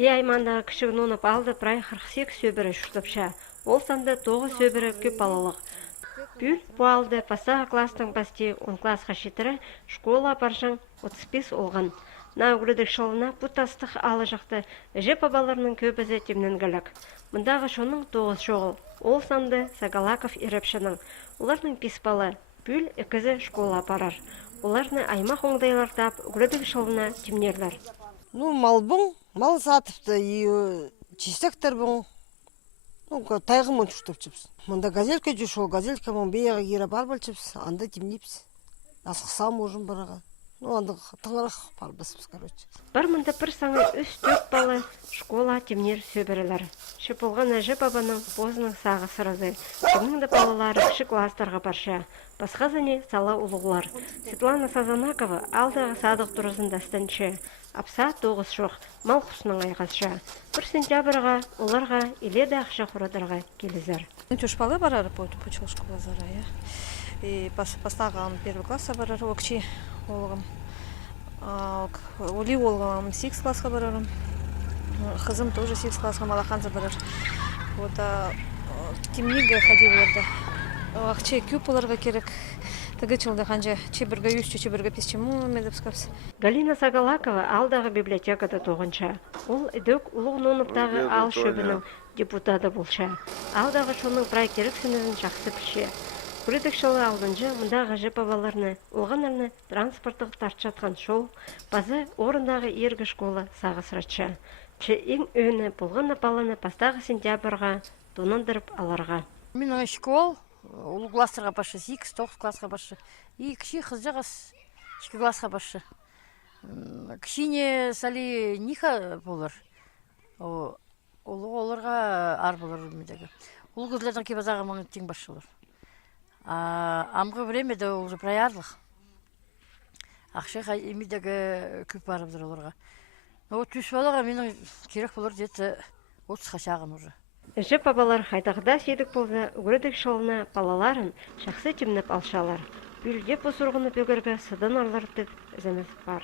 Bir аймандағы кішігін онып алды прай 48 сөбірі шүртіпші. Ол санды 9 сөбірі көп балалық. Бүл bu алды пасаға кластың басты 10 классқа шетірі школа апаршың 35 олған. На үгірдік шылына бұ тастық алы жақты жеп бабаларының көбізі темнен гілік. Мұндағы шоның 9 шоғыл. Ол санды Сагалаков ерепшінің. Олардың писпалы бүл екізі школа апарар. Оларны аймақ оңдайлар тап үгірдік шылына темнерлер. Ну, мал бұң, мал сатыпты, чистектер бұң. Тайғымын жүштіп чіпс. Мұнда газелька жүші, газелька мұн бейеға кері бар бұл чіпс, анда темнепс. Асықсам можым бараға. Ну, анда тыңырақ бар басымыз, короче. Бар мұнда бір саңы 3-4 балы школа темнер сөбірілер. Шып болған әжі бабаның бозының сағы сыразы. Кімнің де балалары кіші кластарға барша. Басқа зәне сала ұлығылар. Светлана Сазанакова алдағы садық тұрызында стәнші. Апса 9 шоқ, мал құсының айғазша. 1 сентябрға оларға иледі ақша құрадарға келізер. Төшпалы барар почел школа зарая. И постагам 1 класса барар окчи олғым. Оли олғым 6 классқа барарым. Қызым тоже 6 классқа малаханза барар. Вот темниге ходил ерді. Ақче көп оларға керек. Тігі чылды қанжа чебіргі үшчі, чебіргі песчему медіпскапс. Галина Сагалакова алдағы библиотекада тоғынша. Ол үдік ұлығын оныптағы ал шөбінің депутаты болша. Алдағы шоның прай керексінізін жақсы піше. Күредік шылы алдынжы мұндағы жеп бабаларны, олғанарны транспорттық тартшатқан шол, базы орындағы ергі школы сағы сұратша. Че ең өні болған апаланы пастағы сентябрға тонындырып аларға. Мен школ, ол классарға башы, 8-9 классқа башы. И кіші қыз жағас 2 классқа башы. Кішіне сәлі ниха болыр. Оларға ар болыр өмедегі. Ол қызлардан кебазаға маңы тең башы олар. Амғы времеде уже проярлық. Ақшы емедегі көп барымдыр оларға. Түс балаға менің керек болыр деді 30-ға шағын уже. Жеп бабалар қайдағыда сейдік болды, үгірдік шылына балаларын шақсы темніп алшалар. Бүлдеп ұсырғыны бөгіргі сыдын арлар деп зәміз бар.